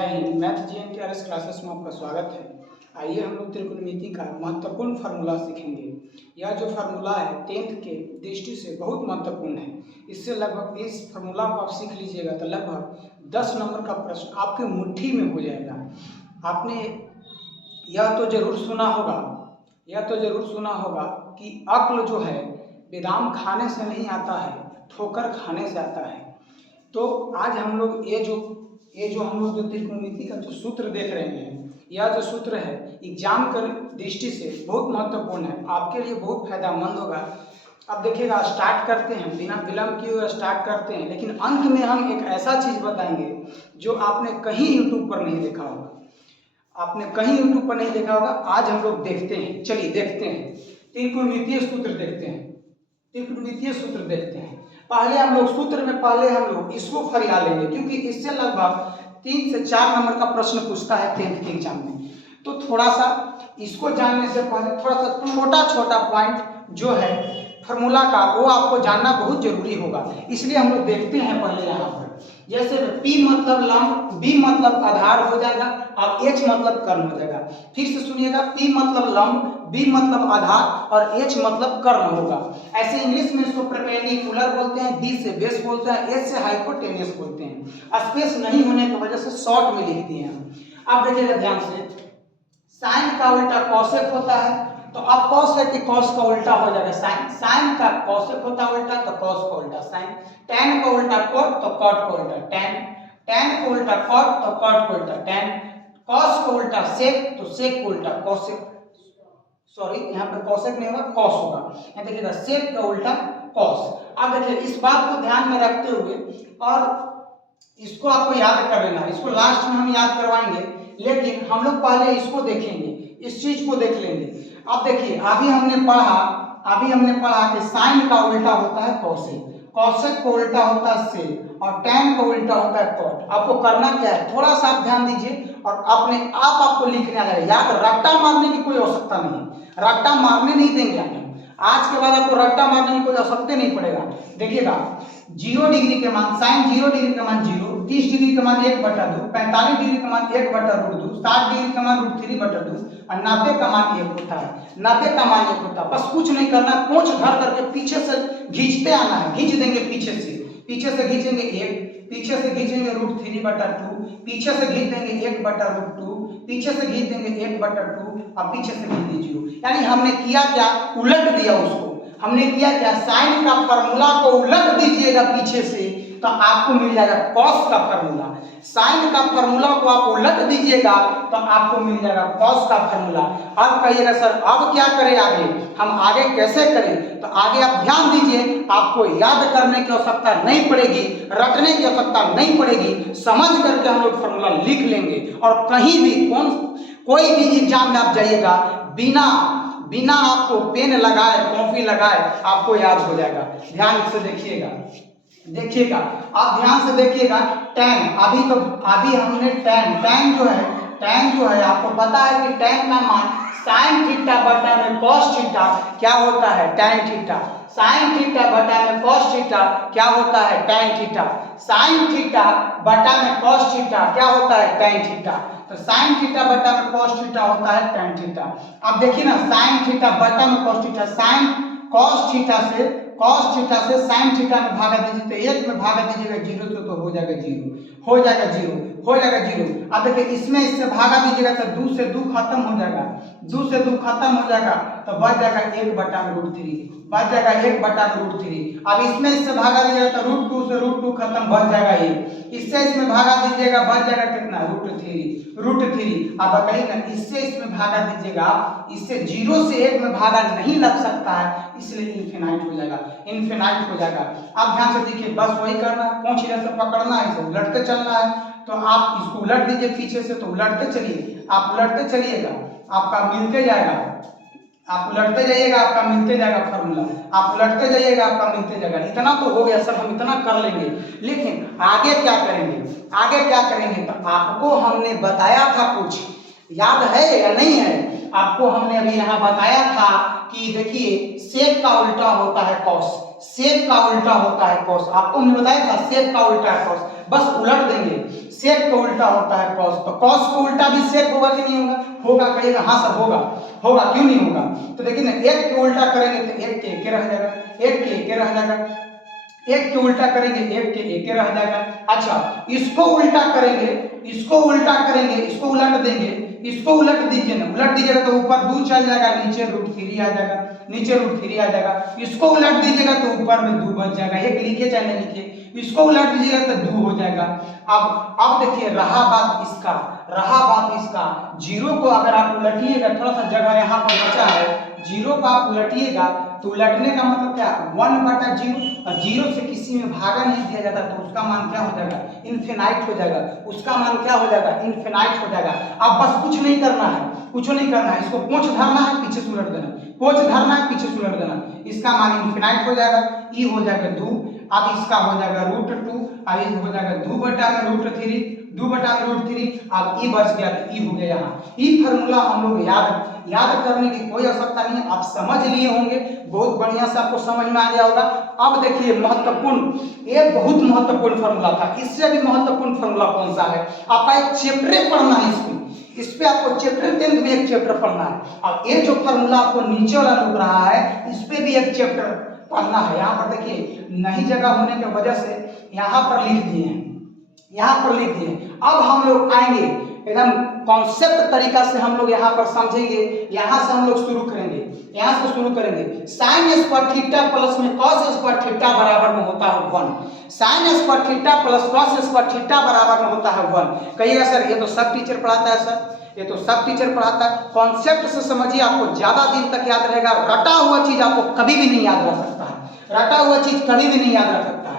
Math GNTRS classes में आपका स्वागत है। आइए हम लोग त्रिकोणमिति का महत्वपूर्ण फार्मूला सीखेंगे। यह जो फार्मूला है 10th के दृष्टि से बहुत महत्वपूर्ण है। इससे लगभग इस फार्मूला को आप सीख लीजिएगा तो लगभग 10 नंबर का प्रश्न आपके मुट्ठी में हो जाएगा। आपने यह तो जरूर सुना होगा कि अक्ल जो है बादाम खाने से नहीं आता है, ठोकर खाने से आता है। तो आज हम लोग ये जो हम लोग जो त्रिकोणमिति का जो सूत्र देख रहे हैं, यह जो सूत्र है एग्जाम के दृष्टि से बहुत महत्वपूर्ण है, आपके लिए बहुत फायदेमंद होगा। अब देखिएगा, स्टार्ट करते हैं, बिना विलंब किए स्टार्ट करते हैं। लेकिन अंत में हम एक ऐसा चीज बताएंगे जो आपने कहीं यूट्यूब पर नहीं देखा होगा, आज हम लोग देखते हैं। चलिए देखते हैं, त्रिकोणमितीय सूत्र देखते हैं। पहले हम लोग सूत्र में इसको फरिया लेंगे, क्योंकि इससे लगभग 3 से 4 नंबर का प्रश्न पूछता है 10th के एग्जाम में। तो थोड़ा सा इसको जानने से पहले थोड़ा सा छोटा पॉइंट जो है फार्मूला का, वो आपको जानना बहुत जरूरी होगा। इसलिए हम लोग देखते हैं पहले यहाँ पर, जैसे P मतलब लंब, B मतलब आधार हो जाएगा और H मतलब कर्ण हो जाएगा। फिर से सुनिएगा, P मतलब लंब, B मतलब आधार और H मतलब कर्ण होगा। ऐसे इंग्लिश में इसको परपेंडिकुलर बोलते हैं, B से बेस बोलते हैं, H से हाइपोटेन्यूस बोलते हैं। स्पेस नहीं होने की वजह से शॉर्ट में लिख दिए हैं। अब देखिएगा ध्यान से, साइन का उल्टा कॉसेक होता है, तो अब कॉस है कि कॉस का उल्टा हो जाएगा साइन। साइन का कॉसेक होता है उल्टा, तो कॉस का उल्टा साइन। टैन का उल्टा कॉट, तो कॉट का उल्टा टैन। टैन का उल्टा कॉट, तो कॉट का उल्टा टैन। कॉस का उल्टा सेक, तो सेक का उल्टा कॉसेक। सॉरी, यहाँ पर कॉसेक नहीं होगा, कॉस होगा। यहाँ देखिएगा, सेक का उल्टा कॉस। अब देखिए, इस बात को ध्यान में रखते हुए और इसको आपको याद कर लेना, इसको लास्ट में हम याद करवाएंगे, लेकिन हम लोग पहले इसको देखेंगे, इस चीज को देख लेंगे। अब देखिए, अभी हमने पढ़ा कि साइन का उल्टा होता है कॉसेक, कॉसेक का उल्टा होता है सेक और टैन का उल्टा होता है कॉट। आपको करना क्या है, थोड़ा सा आप ध्यान दीजिए और अपने आप आपको लिखने आ जाएगा। याद, रट्टा मारने की कोई आवश्यकता नहीं है, रट्टा मारने नहीं देंगे हम। आज के बाद आपको रट्टा मारने की कोई आवश्यकता नहीं पड़ेगा। देखिएगा, 0 डिग्री के मान, साइन 0 डिग्री का मान 0, 30 डिग्री का मान 1/2, 45 डिग्री का मान 1/√2, 60 डिग्री का मान √3/2 और 90 का मान 1 होता है। 90 का मान 1 होता है। बस कुछ नहीं करना, पूंछ धर करके पीछे से खींचते आना है। खींच देंगे पीछे से खींचेंगे 1, पीछे से खींचेंगे √3/2, पीछे से खींच देंगे 1/√2, पीछे से खींच देंगे 1/2 और पीछे से खींच दीजिए 0। यानी हमने किया क्या, उलट दिया उसको। हमने किया क्या, साइन का फार्मूला को उलट दीजिएगा पीछे से, तो आपको मिल जाएगा कॉस का फार्मूला। साइन का फार्मूला को आप उलट दीजिएगा तो आपको मिल जाएगा कॉस का फार्मूला। अब कहिएगा सर अब क्या करें आगे, हम आगे कैसे करें? तो आगे आप ध्यान दीजिए, आपको याद करने की आवश्यकता नहीं पड़ेगी, रटने की आवश्यकता नहीं पड़ेगी, समझ करके हम लोग फार्मूला लिख लेंगे। और कहीं भी कोई भी एग्जाम में आप जाइएगा, बिना आपको पेन लगाए, कॉपी लगाए, आपको याद हो जाएगा। ध्यान से देखिएगा, आप ध्यान से देखिएगा। टैन, अभी हमने टैन जो है आपको पता है कि टैन का मान साइन थीटा बटा में कॉस थीटा क्या होता है, टैन थीटा। साइन थीटा बटा में कॉस थीटा क्या होता है, टैन थीटा। साइन थीटा बटा में कॉस थीटा क्या होता है, टैन थीटा। तो साइन थीटा बटा में कॉस थीटा होता है टैन थीटा। अब देखिए ना, साइन थीटा बटा में cos theta, sine cos theta से साइन थीटा में भागा दीजिए, तो 1 में भागा दीजिएगा 0 से, तो हो जाएगा 0। अब देखिए, इससे भागा दीजिएगा तो 2 से 2 खत्म हो जाएगा, 2 से 2 खत्म हो जाएगा तो बच जाएगा 1/√3, बच जाएगा 1/√3। अब इससे भागा दीजिएगा तो √2 से √2 खत्म, बच जाएगा 1। इसमें भागा दीजिएगा, बच जाएगा कितना, √3। अब बताइए ना, इसमें भागा दीजिएगा, इससे 0 से 1 में भागा नहीं लग सकता है, इसलिए इनफिनाइट हो जाएगा। आप ध्यान से देखिए, बस वही करना है, पूंछ इधर से पकड़ना है, इसे उलटते चलना है। तो आप इसको उलट दीजिए पीछे से, तो उलटते चलिए, आप उलटते चलिएगा, आपका मिलते जाएगा। आप उलटते जाइएगा, आपका मिलते जाएगा फार्मूला, आप उलटते जाइएगा, आपका मिलते जाएगा। इतना तो हो गया सर, हम इतना कर लेंगे, लेकिन आगे क्या करेंगे? तो आपको हमने बताया था, कुछ याद है या नहीं है? आपको हमने अभी यहाँ बताया था कि देखिए, सेक का उल्टा होता है कॉस, सेक का उल्टा होता है कॉस। आपको हमने बताया था सेक का उल्टा है कॉस, बस उलट देंगे। सेक का उल्टा होता है कॉस, तो कॉस का उल्टा भी सेक होगा कि नहीं होगा? होगा। कहिएगा हाँ सर होगा। होगा, क्यों नहीं होगा? तो देखिए ना, एक के उल्टा करेंगे तो एक के एक रह जाएगा, एक के एक रह जाएगा, एक के उल्टा करेंगे एक के एक रह जाएगा। अच्छा, इसको उल्टा करेंगे, इसको उल्टा करेंगे, इसको उलट देंगे, इसको उलट दीजिए ना, उलट दीजिएगा तो ऊपर 2 चल जाएगा, नीचे √3 आ जाएगा, नीचे √3 आ जाएगा। इसको उलट दीजिएगा तो ऊपर में 2 बच जाएगा, एक लिखिए चाहे नहीं लिखिए, इसको उलट दीजिएगा तो 2 हो जाएगा। अब देखिए रहा बात इसका, रहा बात इसका, 0 को अगर आप उलटिएगा, थोड़ा सा जगह यहाँ पर बचा है, 0 को आप उलटिएगा तो उलटने का मतलब क्या? 1/0, और 0 से किसी में भागा नहीं दिया जाता तो उसका मान क्या हो जाएगा? इनफिनाइट हो जाएगा, उसका मान क्या हो जाएगा? इनफिनाइट हो जाएगा। अब बस कुछ नहीं करना है, कुछ नहीं करना है, इसको पोंछ धरना है, पीछे से उलट देना, पोंछ धरना है, पीछे से उलट देना, इसका मान इनफिनाइट हो जाएगा, ई हो जाएगा 2, अब इसका हो जाएगा √2, अब ये हो जाएगा 2/√3, 2/√3, अब ई बच गया तो ई हो गया यहाँ। ई फार्मूला हम लोग याद करने की कोई आवश्यकता नहीं है, आप समझ लिए होंगे, बहुत बढ़िया से आपको समझ में आ गया होगा। अब देखिए महत्वपूर्ण, ये बहुत महत्वपूर्ण फार्मूला था, इससे भी महत्वपूर्ण फार्मूला कौन सा है? आपका एक चैप्टर पढ़ना है, इस पे आपको चैप्टर 10 में एक चैप्टर पढ़ना है, और ये जो फार्मूला आपको नीचे वाला लग रहा है, इस पे भी एक चैप्टर पढ़ना है। यहाँ पर देखिए नहीं जगह होने की वजह से यहाँ पर लिख दिए हैं, यहाँ पर लिख दिए। अब हम लोग आएंगे एकदम कॉन्सेप्ट तरीका से, हम लोग यहाँ पर समझेंगे, यहाँ से हम लोग शुरू करेंगे, यहाँ से शुरू करेंगे। साइन स्क्वायर थीटा प्लस में कॉस स्क्वायर थीटा बराबर में होता है 1। Sine square theta plus cos square theta बराबर में होता है 1। कहिएगा सर ये तो सब टीचर पढ़ाता है, सर ये तो सब टीचर पढ़ाता है। कॉन्सेप्ट से समझिए, आपको ज्यादा दिन तक याद रहेगा। रटा हुआ चीज आपको कभी भी नहीं याद रह सकता है, रटा हुआ चीज कभी भी नहीं याद रख सकता है।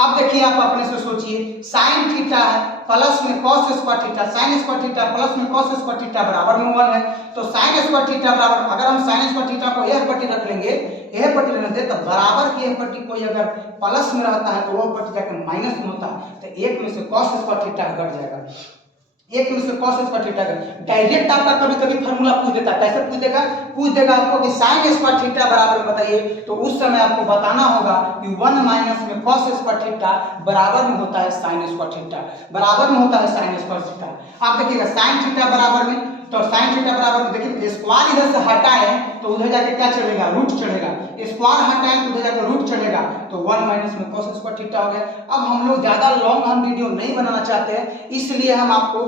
अब देखिए आप अपने से सोचिए, साइन थीटा है प्लस में cos square theta, sine square theta plus में कॉस स्क्वायर थीटा बराबर में 1 है। तो साइन स्क्वायर थीटा बराबर, अगर हम साइन स्क्वायर थीटा को यह पट्टी रख लेंगे, यह पट्टी रख दें, तो बराबर की यह पट्टी कोई अगर प्लस में रहता है तो वह पट्टी जाकर माइनस में होता है, तो एक में से कॉस स्क्वायर थीटा घट जाएगा, एक में से cos स्क्वायर थीटा का। डायरेक्ट आपका कभी कभी फार्मूला पूछ देता है, कैसे पूछ देगा आपको कि sin स्क्वायर थीटा बराबर बताइए, तो उस समय आपको बताना होगा कि 1 माइनस में cos स्क्वायर थीटा बराबर में होता है sin स्क्वायर थीटा, बराबर में होता है sin स्क्वायर थीटा। आप देखिएगा sin थीटा बराबर में, तो sin थीटा बराबर में देखिए स्क्वायर इधर से हटाएं तो उधर जाके क्या चढ़ेगा? रूट चढ़ेगा, स्क्वायर हटाएं तो उधर जाके रूट चढ़ेगा, तो 1 माइनस में cos स्क्वायर थीटा हो गया। अब हम लोग ज्यादा लॉन्ग हम वीडियो नहीं बनाना चाहते हैं, इसलिए हम आपको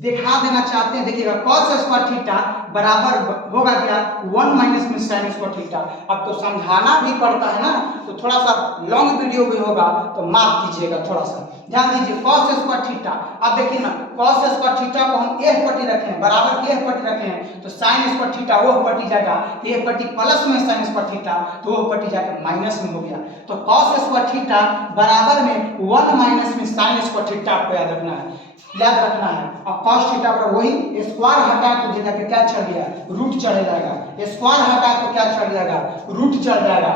दिखा देना चाहते हैं। देखिएगा cos स्क्वायर थीटा बराबर होगा क्या? 1 माइनस में sin स्क्वायर थीटा। अब तो समझाना भी पड़ता है ना, तो थोड़ा सा लॉन्ग वीडियो भी होगा तो माफ कीजिएगा, थोड़ा सा ध्यान दीजिए। cos स्क्वायर थीटा, अब देखिए ना cos स्क्वायर थीटा को हम एक पट्टी रखे हैं, बराबर की एक पट्टी रखे हैं, तो sin स्क्वायर थीटा वो पट्टी जाएगा, एक पट्टी प्लस में sin स्क्वायर थीटा, तो वो पट्टी जाकर माइनस में हो गया। तो cos स्क्वायर थीटा बराबर में 1 माइनस में sin स्क्वायर थीटा आपको याद रखना है, याद रखना है। और cos थीटा पर वही स्क्वायर हटाए तो देखा कि क्या चढ़ गया? रूट चढ़ जाएगा, स्क्वायर हटाए तो क्या चढ़ जाएगा? रूट चढ़ जाएगा।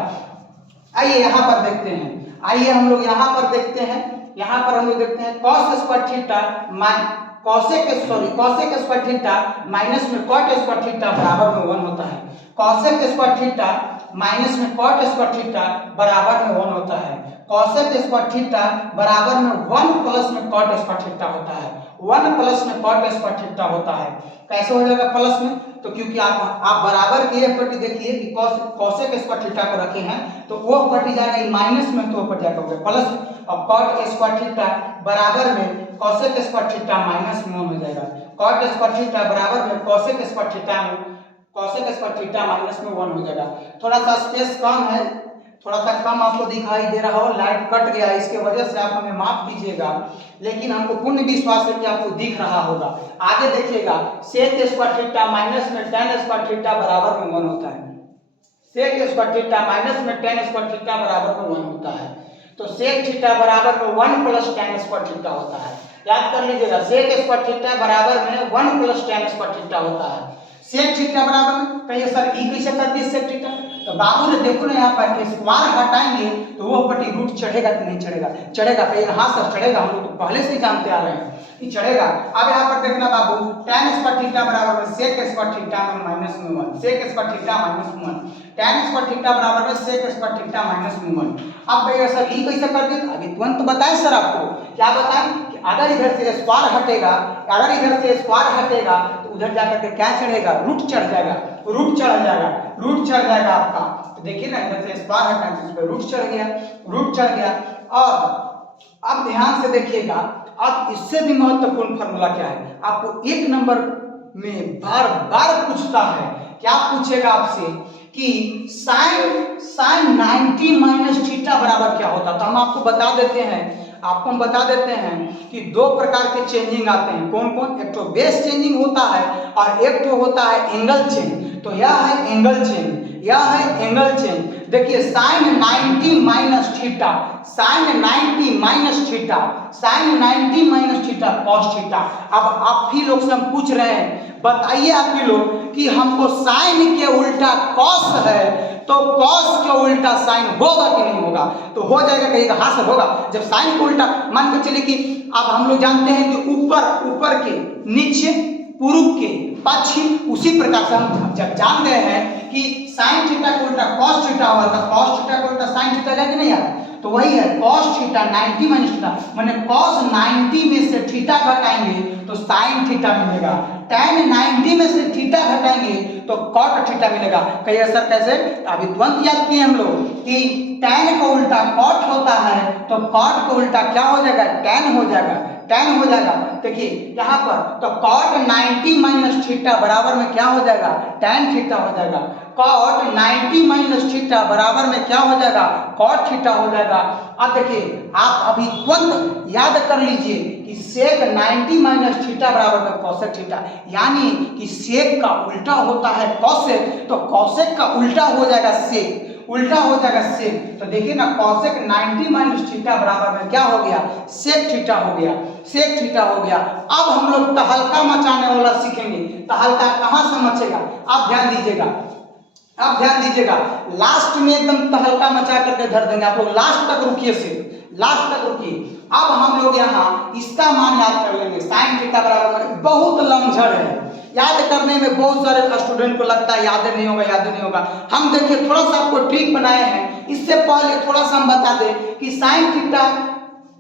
आइए यहाँ पर देखते हैं, आइए हम लोग यहाँ पर देखते हैं, यहाँ पर हम लोग देखते हैं cos square theta cosec square theta minus में cot स्क्वायर थीटा बराबर में 1 होता है। cosec स्क्वायर थीटा माइनस में cot स्क्वायर थीटा बराबर में 1 होता है। cosec स्क्वायर थीटा बराबर में 1 प्लस में cot स्क्वायर थीटा होता है, 1 प्लस में cot स्क्वायर थीटा होता है। कैसे हो जाएगा प्लस में? तो क्योंकि आप बराबर की एक पट्टी देखिए कि cosec स्क्वायर थीटा को रखे हैं, तो वो पट्टी जाएगा माइनस में, तो वो पट्टी जाएगा प्लस, और cot स्क्वायर थीटा बराबर में cosec स्क्वायर थीटा माइनस में 1 हो जाएगा। cot स्क्वायर थीटा बराबर में cosec स्क्वायर थीटा माइनस में 1 हो जाएगा। थोड़ा सा स्पेस कम है, थोड़ा सा कम आपको दिखाई दे रहा हो, लाइट कट गया, इसके वजह से आप हमें माफ कीजिएगा, लेकिन हमको पूर्ण विश्वास है कि आपको दिख रहा होगा। आगे देखिएगा sec स्क्वायर थीटा माइनस में tan स्क्वायर थीटा बराबर में 1 होता है। sec स्क्वायर थीटा माइनस में tan स्क्वायर थीटा बराबर में 1 होता है। तो sec थीटा बराबर में 1 प्लस tan स्क्वायर थीटा होता है। याद कर लीजिएगा, sec स्क्वायर थीटा बराबर में 1 प्लस tan स्क्वायर थीटा होता है। sec थीटा बराबर में, कहिए सर ई कैसे करती है sec थीटा? तो बाबू ने देखो ना यहाँ पर स्क्वायर हटाएंगे तो वो पट्टी रूट चढ़ेगा कि नहीं चढ़ेगा? चढ़ेगा। कहिएगा हाँ सर चढ़ेगा, हम लोग तो पहले से जानते आ रहे हैं कि चढ़ेगा। अब यहाँ पर देखना बाबू, tan स्क्वायर थीटा बराबर में sec स्क्वायर थीटा में माइनस में 1, sec स्क्वायर थीटा माइनस में 1, tan स्क्वायर थीटा बराबर में sec square theta minus moment. अब कहिएगा सर ये कैसे कर दिए, अभी तुरंत बताएं सर आपको, क्या बताएं कि अगर इधर से स्क्वायर हटेगा, अगर इधर से स्क्वायर हटेगा तो उधर जाकर के क्या चढ़ेगा, रूट चढ़ जाएगा, रूट चढ़ जाएगा, रूट चढ़ जाएगा आपका। तो देखिए ना इधर से स्क्वायर हटा तो इस पर रूट चढ़ गया, रूट चढ़ गया। और अब ध्यान से देखिएगा, अब इससे भी महत्वपूर्ण फार्मूला क्या है, आपको एक नंबर में बार बार पूछता है, क्या पूछेगा आपसे कि साइन 90 माइनस थीटा बराबर क्या होता है। तो हम आपको बता देते हैं, आपको हम बता देते हैं कि दो प्रकार के चेंजिंग आते हैं। कौन कौन, एक तो बेस चेंजिंग होता है और एक तो होता है एंगल चेंज। तो यह है एंगल चेंज, यह है एंगल चेंज। देखिए sine 90 minus theta, sine 90 minus theta, sine 90 minus theta cos theta. अब आप ही लोग से हम पूछ रहे हैं, बताइए आप ही लोग कि हमको साइन के उल्टा कॉस है तो कॉस के उल्टा साइन होगा कि नहीं होगा, तो हो जाएगा, कहिएगा हाँ सर होगा। जब साइन को उल्टा मान के चलिए कि अब हम लोग जानते हैं कि ऊपर के नीचे पूर्व के पश्चिम, उसी प्रकार से हम जब जान गए हैं कि साइन थीटा को उल्टा कॉस थीटा होगा तो कॉस थीटा को उल्टा साइन थीटा जाएगा नहीं यार, तो वही है कॉस थीटा 90 माइनस थीटा, माने कॉस 90 में से थीटा घटाएंगे तो साइन थीटा मिलेगा, tan 90 में से थीटा घटाएंगे तो कॉट थीटा मिलेगा। कहिए सर कैसे, अभी तुरंत याद किए हम लोग कि tan का उल्टा कॉट होता है तो कॉट का उल्टा क्या हो जाएगा, tan हो जाएगा, tan हो जाएगा। देखिए यहाँ पर तो कॉट 90 माइनस थीटा बराबर में क्या हो जाएगा, tan थीटा हो जाएगा। कॉट 90 माइनस थीटा बराबर में क्या हो जाएगा, कॉट थीटा हो जाएगा। अब देखिए आप अभी तुरंत याद कर लीजिए कि सेक 90 माइनस थीटा बराबर में कॉसेक थीटा, यानी कि सेक का उल्टा होता है कॉसेक, तो कॉसेक का उल्टा हो जाएगा सेक, उल्टा हो जाएगा सेक। तो देखिए ना कॉसेक 90 माइनस थीटा बराबर में क्या हो गया, सेक थीटा हो गया, सेक थीटा हो गया। अब हम लोग तहलका मचाने वाला सीखेंगे, तहलका कहां से मचेगा, आप ध्यान दीजिएगा, आप ध्यान दीजिएगा, लास्ट में एकदम तहलका मचा करके धर देंगे। आप लोग लास्ट तक रुकिए, सिर्फ लास्ट तक रुकिए। अब हम लोग यहाँ इसका मान याद कर लेंगे, साइन थीटा बराबर में बहुत लमझड़ है, याद करने में बहुत सारे स्टूडेंट को लगता है याद नहीं होगा, याद नहीं होगा। हम देखिए थोड़ा सा आपको ट्रिक बनाए हैं, इससे पहले थोड़ा सा हम बता दें कि साइन थीटा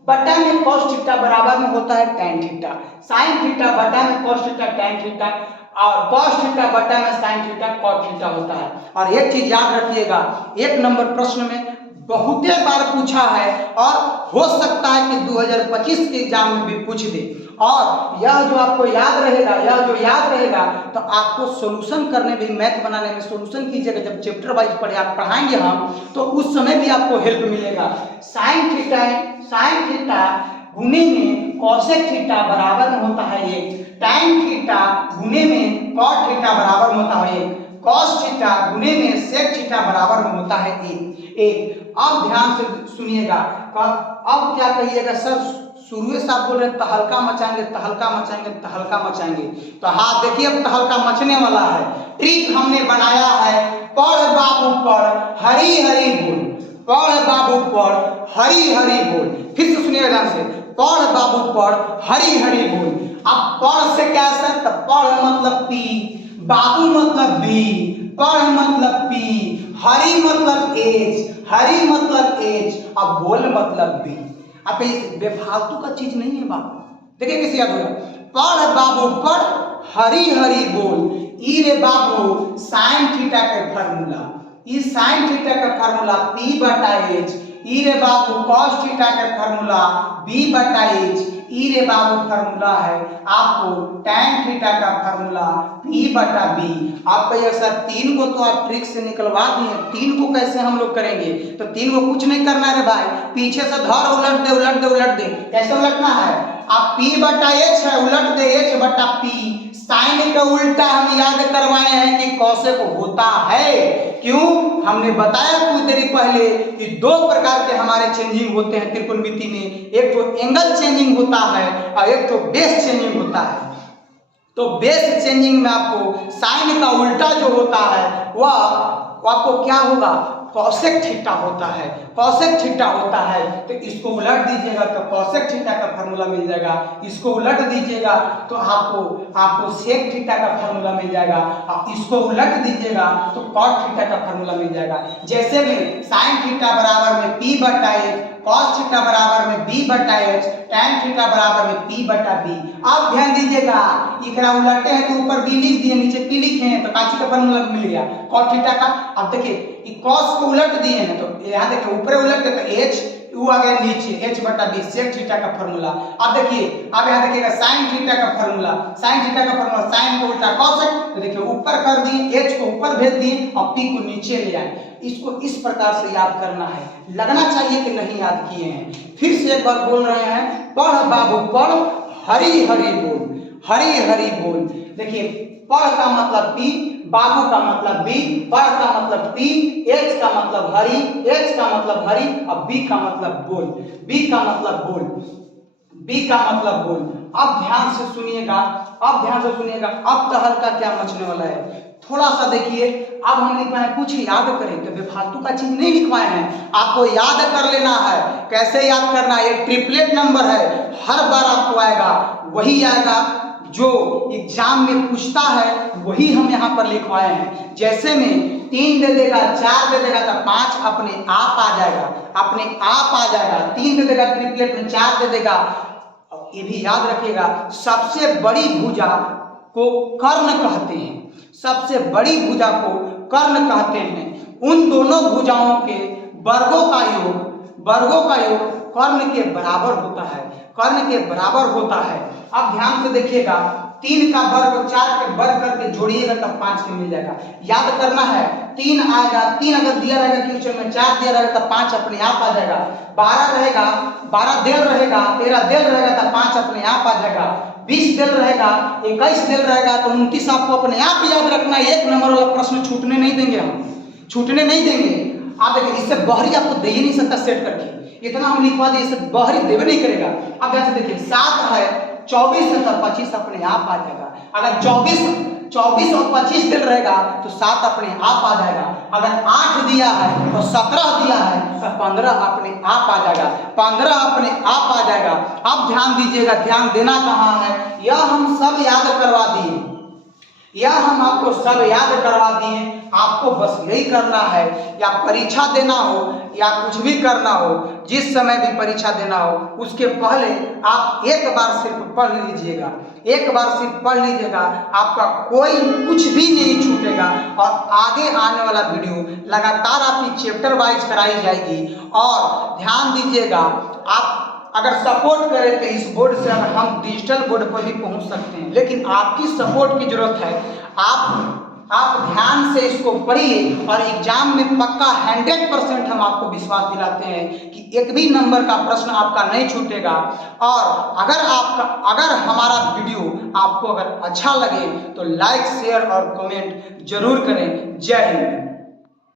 बटा में कॉस थीटा बराबर में होता है tan थीटा, साइन थीटा बटा में कॉस थीटा tan थीटा, और cos थीटा बटा में sin थीटा cot थीटा होता है। और एक चीज याद रखिएगा, एक नंबर प्रश्न में बहुते बार पूछा है और हो सकता है कि 2025 के एग्जाम में भी पूछ दे। और यह जो आपको याद रहेगा, यह जो याद रहेगा तो आपको सॉल्यूशन करने भी, मैथ बनाने में सॉल्यूशन कीजिएगा, जब चैप्टर वाइज पढ़ाएंगे हम तो उस समय भी आपको हेल्प मिलेगा। साइन थीटा गुने में कॉसेक थीटा बराबर में होता है एक, tan थीटा गुने में cot थीटा बराबर में होता है एक, cos थीटा गुने में sec थीटा बराबर में होता है एक। अब ध्यान से सुनिएगा, अब क्या कहिएगा सर, शुरू से आप बोल रहे हैं तहलका मचाएंगे, तहलका मचाएंगे, तहलका मचाएंगे, तो हाँ देखिए अब तहलका मचने वाला है। ट्रिक हमने बनाया है, पढ़ बाबू पढ़ हरी हरी बोल, पढ़ बाबू पढ़ हरी हरी बोल। फिर से सुनिएगा ध्यान से, पढ़ बाबू पढ़ हरी हरी बोल। अब पढ़ से क्या सर, तो पढ़ मतलब पी, बाबू मतलब बी, पढ़ मतलब पी, हरी मतलब एच, हरी मतलब एच, अब बोल मतलब बी। अब ये बेफालतू का चीज नहीं है बाबू, देखिए कैसे याद होगा, पढ़ बाबू पढ़ हरी हरी बोल, ई रे बाबू साइन थीटा का फार्मूला, ई साइन थीटा का फार्मूला पी बटा एच, ई रे बाबू कॉस थीटा का फार्मूला बी बटा एच, ई रे बाबू फार्मूला है आपको tan थीटा का फार्मूला p बटा बी। आप कहिए सर 3 को तो आप ट्रिक से निकलवा दिए, 3 को कैसे हम लोग करेंगे, तो 3 को कुछ नहीं करना है भाई, पीछे से धर उलट दे, उलट दे, उलट दे। कैसे उलटना है, आप p बटा h है, उलट दे h बटा p। साइन का उल्टा हम याद करवाए हैं कि कॉसेक होता है, क्यों, हमने बताया कुछ देर पहले कि दो प्रकार के हमारे चेंजिंग होते हैं त्रिकोणमिति में, एक तो एंगल चेंजिंग होता है और एक तो बेस चेंजिंग होता है। तो बेस चेंजिंग में आपको साइन का उल्टा जो होता है वह आपको क्या होगा, कॉसेक थीटा होता है। कॉसेक थीटा होता है तो इसको उलट दीजिएगा तो कॉसेक थीटा का फार्मूला मिल जाएगा। इसको उलट दीजिएगा तो आपको सेक थीटा का फार्मूला मिल जाएगा। आप इसको उलट दीजिएगा तो कॉट थीटा का फार्मूला मिल जाएगा। जैसे में साइन थीटा बराबर में p बटा h, कॉस थीटा बराबर में b बटा h, टैन थीटा बराबर में p बटा b। आप ध्यान दीजिएगा, इकरा उलटे हैं तो ऊपर b लिख दिए, नीचे p लिखे हैं तो काची का फार्मूला मिल गया कॉट थीटा का। अब देखिए कॉस को उलट दिए हैं तो यहाँ देखिए ऊपर उलट तो h वो आ गया नीचे h बटा b, सेक थीटा का फार्मूला। अब देखिए अब यहाँ देखिएगा साइन थीटा का फार्मूला, साइन थीटा का फार्मूला साइन को उल्टा कॉसेक, तो देखिए ऊपर कर दिए, h को ऊपर भेज दिए और p को नीचे ले आए। इसको इस प्रकार से याद करना है। लगना चाहिए कि नहीं याद किए हैं। फिर से एक बार बोल रहे हैं, पढ़ बाबू पढ़, हरी हरी बोल, हरी हरी बोल। देखिए पढ़ का मतलब p, बाबू का मतलब बी, पढ़ का मतलब पी, एच का मतलब हरी, एच का मतलब हरी और बी का मतलब बोल, बी का मतलब बोल, बी का मतलब बोल। अब ध्यान से सुनिएगा, अब ध्यान से सुनिएगा। अब तहर का क्या मचने वाला है, थोड़ा सा देखिए। अब हम लिखवाए कुछ याद करें तो बेफालतू का चीज नहीं लिखवाए हैं, आपको याद कर लेना है। कैसे याद करना है, ये ट्रिपलेट नंबर है, हर बार आपको आएगा, वही आएगा जो एग्जाम में पूछता है, वही हम यहाँ पर लिखवाए हैं। जैसे में 3 दे देगा, 4 दे देगा तो 5 अपने आप आ जाएगा, अपने आप आ जाएगा। 3 दे देगा ट्रिपलेट में, 4 दे देगा। ये भी याद रखिएगा, सबसे बड़ी भुजा को कर्ण कहते हैं, सबसे बड़ी भुजा को कर्ण कहते हैं। उन दोनों भुजाओं के वर्गों का योग, वर्गों का योग कर्ण के बराबर होता है, कर्ण के बराबर होता है। अब ध्यान से देखिएगा, 3 का वर्ग 4 के वर्ग करके जोड़िएगा तब 5 के मिल जाएगा। याद करना है, 3 आएगा, 3 अगर दिया रहेगा क्वेश्चन में, 4 दिया रहेगा तब 5 अपने आप आ जाएगा। 12 रहेगा, 12 देल रहेगा, 13 देल रहेगा तब 5 अपने आप आ जाएगा। 20 देल रहेगा, 21 देल रहेगा तो 29 आपको अपने आप याद रखना। 1 नंबर वाला प्रश्न छूटने नहीं देंगे, हम छूटने नहीं देंगे। आप देखिए इससे बाहरी आपको दे ही नहीं सकता सेट करके, इतना हम लिखवा दिए, इससे बाहरी देवे नहीं करेगा। अब जैसे देखिए 7 है, 24 है तो 25 अपने आप आ जाएगा। अगर 24 और 25 दिल रहेगा तो 7 अपने आप आ जाएगा। अगर 8 दिया है और 17 दिया है तो 15 अपने आप आ जाएगा, 15 अपने आप आ जाएगा। अब ध्यान दीजिएगा, ध्यान देना कहाँ है, यह हम सब याद करवा दिए, यह हम आपको सब याद करवा दिए। आपको बस यही करना है, या परीक्षा देना हो या कुछ भी करना हो, जिस समय भी परीक्षा देना हो उसके पहले आप एक बार सिर्फ पढ़ लीजिएगा, एक बार सिर्फ पढ़ लीजिएगा, आपका कोई कुछ भी नहीं छूटेगा। और आगे आने वाला वीडियो लगातार आपकी चैप्टर वाइज कराई जाएगी। और ध्यान दीजिएगा, आप अगर सपोर्ट करें तो इस बोर्ड से अगर हम डिजिटल बोर्ड पर भी पहुंच सकते हैं, लेकिन आपकी सपोर्ट की जरूरत है। आप ध्यान से इसको पढ़िए और एग्जाम में पक्का 100% हम आपको विश्वास दिलाते हैं कि एक भी नंबर का प्रश्न आपका नहीं छूटेगा। और अगर हमारा वीडियो आपको अगर अच्छा लगे तो लाइक, शेयर और कमेंट जरूर करें। जय हिंद।